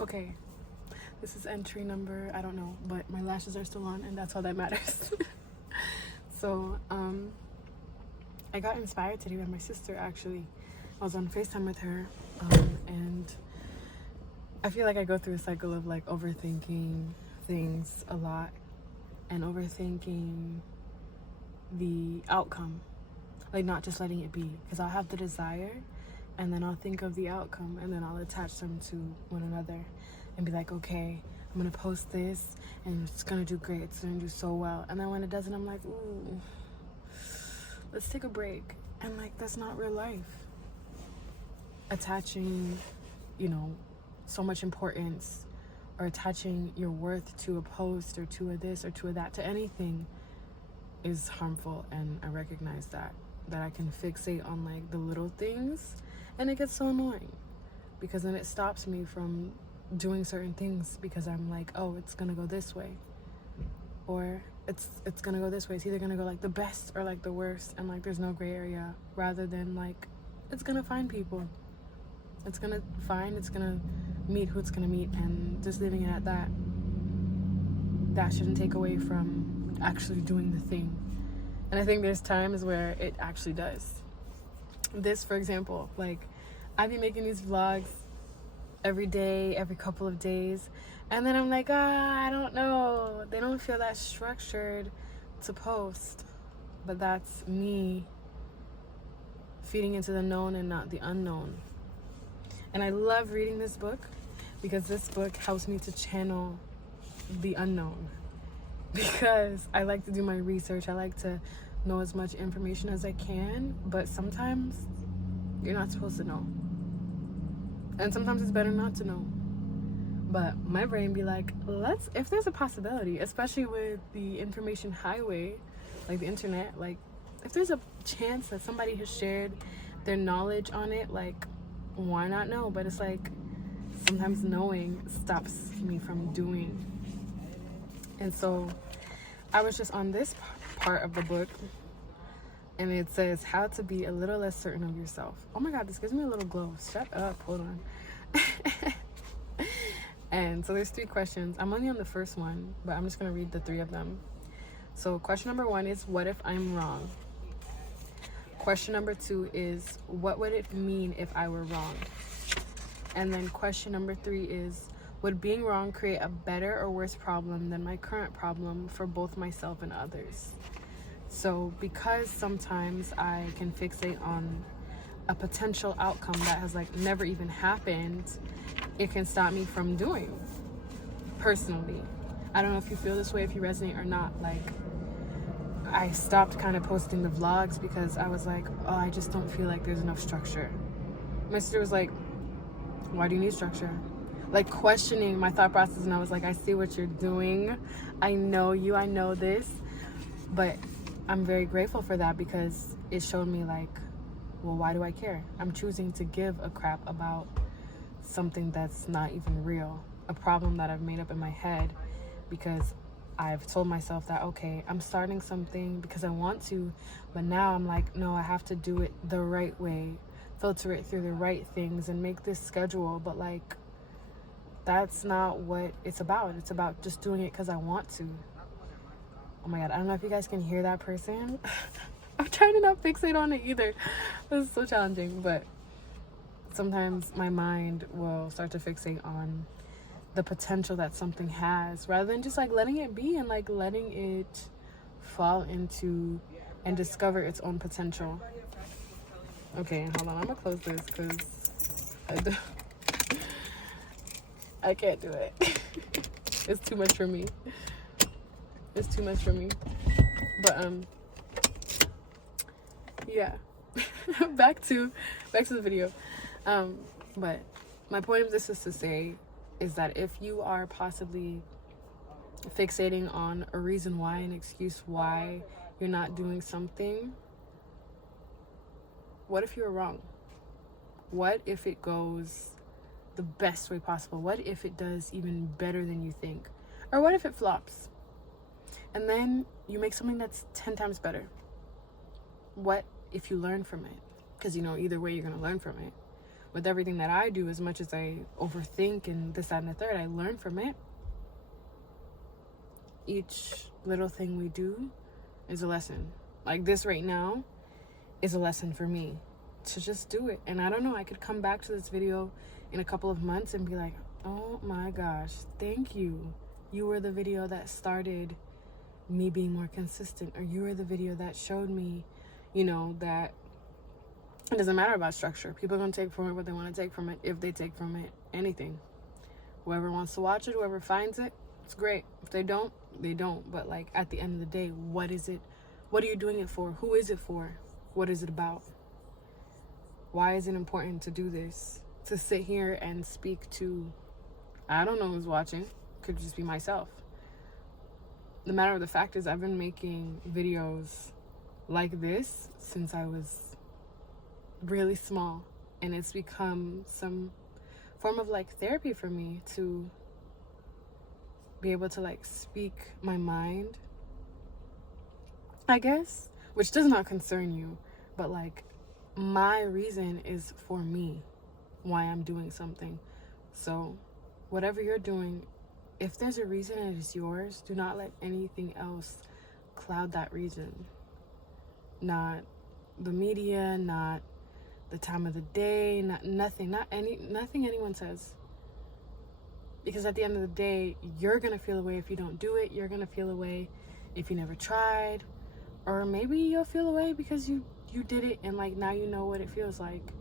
Okay, this is entry number, I don't know, but my lashes are still on, and that's all that matters. So, I got inspired today by my sister, actually. I was on FaceTime with her, and I feel like I go through a cycle of like overthinking things a lot and overthinking the outcome, like not just letting it be, because I'll have the desire and then I'll think of the outcome and then I'll attach them to one another and be like, okay, I'm gonna post this and it's gonna do great, it's gonna do so well, and then when it doesn't, I'm like, ooh, let's take a break. And like, that's not real life. Attaching, so much importance or attaching your worth to a post or to a this or to a that, to anything, is harmful. And I recognize that I can fixate on like the little things, and it gets so annoying because then it stops me from doing certain things, because I'm like, oh, it's gonna go this way, or it's gonna go this way. It's either gonna go like the best or like the worst, and like there's no gray area, rather than like it's gonna find people. It's gonna meet who it's gonna meet, and just leaving it at that. That shouldn't take away from actually doing the thing. And I think there's times where it actually does. This, for example, like I'd be making these vlogs every day, every couple of days, and then I'm like, I don't know, they don't feel that structured to post. But that's me feeding into the known and not the unknown. And I love reading this book because this book helps me to channel the unknown, because I like to do my research. I like to know as much information as I can, but sometimes you're not supposed to know, and sometimes it's better not to know. But my brain be like, if there's a possibility, especially with the information highway, like the internet, like if there's a chance that somebody has shared their knowledge on it, like why not know? But it's like sometimes knowing stops me from doing. And so I was just on this part of the book, and it says how to be a little less certain of yourself. Oh my god, this gives me a little glow. Shut up, hold on. And so there's 3 questions. I'm only on the first one, but I'm just gonna read the 3 of them. So question number 1 is, what if I'm wrong? Question number 2 is, what would it mean if I were wrong? And then question number 3 is, would being wrong create a better or worse problem than my current problem for both myself and others? So because sometimes I can fixate on a potential outcome that has like never even happened, it can stop me from doing. Personally, I don't know if you feel this way, if you resonate or not. Like, I stopped kind of posting the vlogs because I was like, oh, I just don't feel like there's enough structure. My sister was like, why do you need structure? Like questioning my thought process, and I was like, I see what you're doing. I know you, I know this. But I'm very grateful for that, because it showed me like, well, why do I care? I'm choosing to give a crap about something that's not even real, a problem that I've made up in my head, because I've told myself that, okay, I'm starting something because I want to, but now I'm like, no, I have to do it the right way, filter it through the right things, and make this schedule. But like, that's not what it's about. It's about just doing it because I want to. Oh my god, I don't know if you guys can hear that person. I'm trying to not fixate on it either. This is so challenging, but sometimes my mind will start to fixate on the potential that something has, rather than just like letting it be and like letting it fall into and discover its own potential. Okay, hold on, I'm gonna close this because I can't do it. It's too much for me. It's too much for me. But yeah. back to the video. But my point of this is to say is that if you are possibly fixating on a reason why, an excuse why you're not doing something, what if you're wrong? What if it goes the best way possible? What if it does even better than you think? Or what if it flops? And then you make something that's 10 times better. What if you learn from it? Because either way you're going to learn from it. with everything that I do, as much as I overthink and this, that, and the third, I learn from it. Each little thing we do is a lesson. Like this right now is a lesson for me to just do it. And I don't know, I could come back to this video in a couple of months and be like, oh my gosh, thank you. You were the video that started me being more consistent, or you were the video that showed me, that it doesn't matter about structure. People are going to take from it what they want to take from it, if they take from it anything. Whoever wants to watch it, whoever finds it, it's great. If they don't, they don't. But like at the end of the day, what is it? What are you doing it for? Who is it for? What is it about? Why is it important to do this? To sit here and speak to, I don't know who's watching. Could just be myself. The matter of the fact is, I've been making videos like this since I was really small, and it's become some form of like therapy for me to be able to like speak my mind, I guess, which does not concern you, but like my reason is for me, why I'm doing something. So whatever you're doing, if there's a reason and it is yours, do not let anything else cloud that reason. Not the media, not the time of the day, nothing anyone says. Because at the end of the day, you're gonna feel away if you don't do it. You're gonna feel away if you never tried, or maybe you'll feel away because you did it and like now you know what it feels like.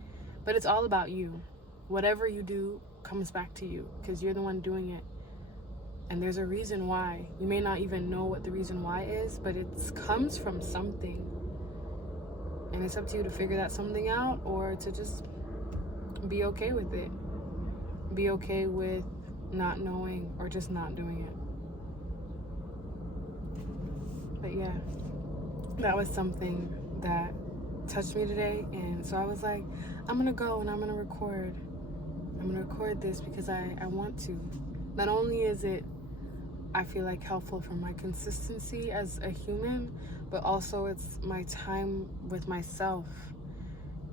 But it's all about you. Whatever you do comes back to you because you're the one doing it. And there's a reason why. You may not even know what the reason why is, but it comes from something. And it's up to you to figure that something out, or to just be okay with it. Be okay with not knowing or just not doing it. But yeah, that was something that touched me today. And so I was like, I'm gonna go and I'm gonna record this because I want to. Not only is it, I feel like, helpful for my consistency as a human, but also it's my time with myself.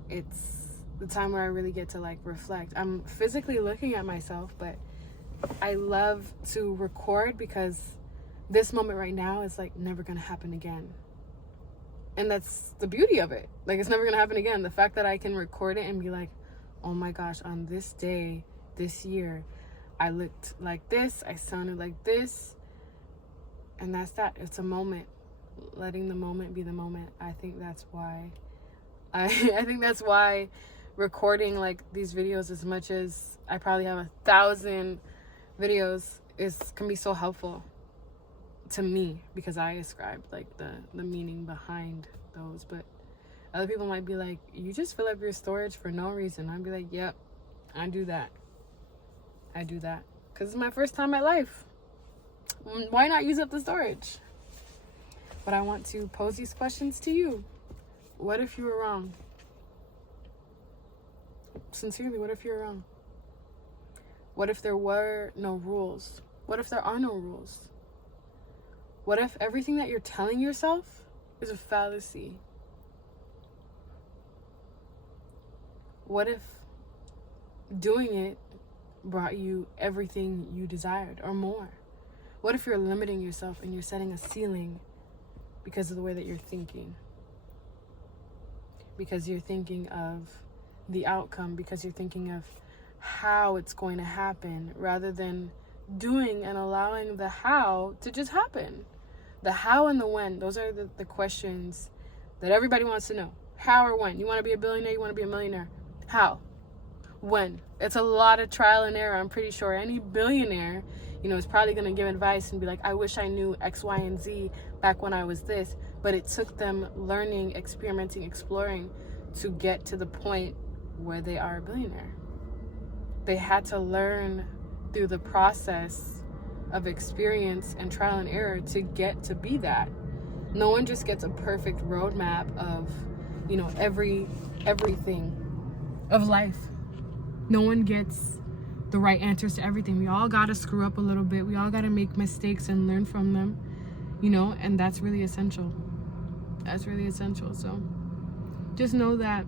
It's the time where I really get to like reflect. I'm physically looking at myself, but I love to record because this moment right now is like never gonna happen again. And that's the beauty of it. Like, it's never gonna happen again. The fact that I can record it and be like, oh my gosh, on this day, this year, I looked like this, I sounded like this, and that's that. It's a moment. Letting the moment be the moment. I think that's why I think that's why recording like these videos, as much as I probably have 1,000 videos, can be so helpful to me, because I ascribe like the meaning behind those. But other people might be like, you just fill up your storage for no reason. I'd be like, yep, I do that because it's my first time in my life. Why not use up the storage? But I want to pose these questions to you. What if you were wrong? Sincerely, what if you're wrong? What if there were no rules? What if there are no rules? What if everything that you're telling yourself is a fallacy? What if doing it brought you everything you desired or more? What if you're limiting yourself and you're setting a ceiling because of the way that you're thinking? Because you're thinking of the outcome, because you're thinking of how it's going to happen, rather than doing and allowing the how to just happen. The how and the when, those are the questions that everybody wants to know. How or when? You want to be a billionaire, you want to be a millionaire. How? When? It's a lot of trial and error. I'm pretty sure any billionaire, is probably going to give advice and be like, I wish I knew X, Y, and Z back when I was this. But it took them learning, experimenting, exploring to get to the point where they are a billionaire. They had to learn through the process of experience and trial and error to get to be that. No one just gets a perfect roadmap of, everything of life. No one gets the right answers to everything. We all gotta screw up a little bit. We all gotta make mistakes and learn from them, and that's really essential. That's really essential. So just know that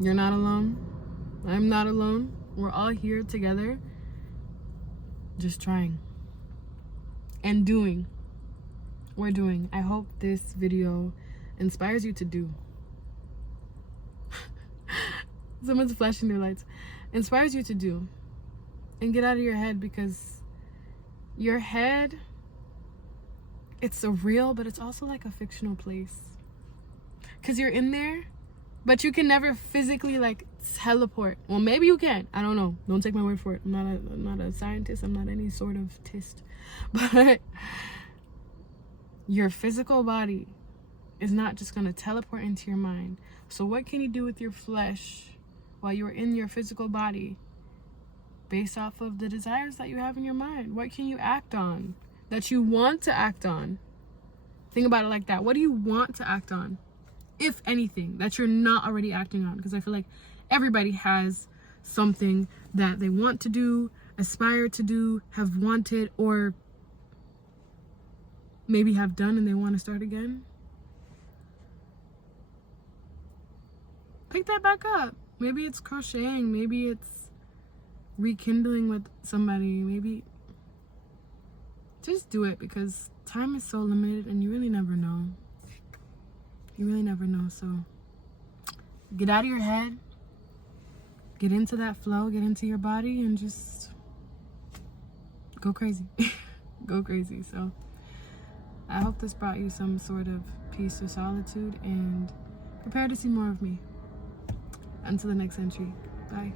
you're not alone. I'm not alone. We're all here together, just trying and doing. We're doing. I hope this video inspires you to do. Someone's flashing their lights. Inspires you to do. And get out of your head, because your head, it's so real, but it's also like a fictional place. Because you're in there, but you can never physically like teleport. Well, maybe you can. I don't know. Don't take my word for it. I'm not a scientist. I'm not any sort of tist. But your physical body is not just going to teleport into your mind. So what can you do with your flesh while you're in your physical body based off of the desires that you have in your mind? What can you act on that you want to act on? Think about it like that. What do you want to act on, if anything, that you're not already acting on? Because I feel like everybody has something that they want to do, aspire to do, have wanted, or maybe have done and they want to start again. Pick that back up. Maybe it's crocheting. Maybe it's rekindling with somebody. Maybe just do it, because time is so limited and you really never know. You really never know. So get out of your head, get into that flow, get into your body, and just go crazy. Go crazy. So I hope this brought you some sort of peace or solitude, and prepare to see more of me. Until the next entry. Bye.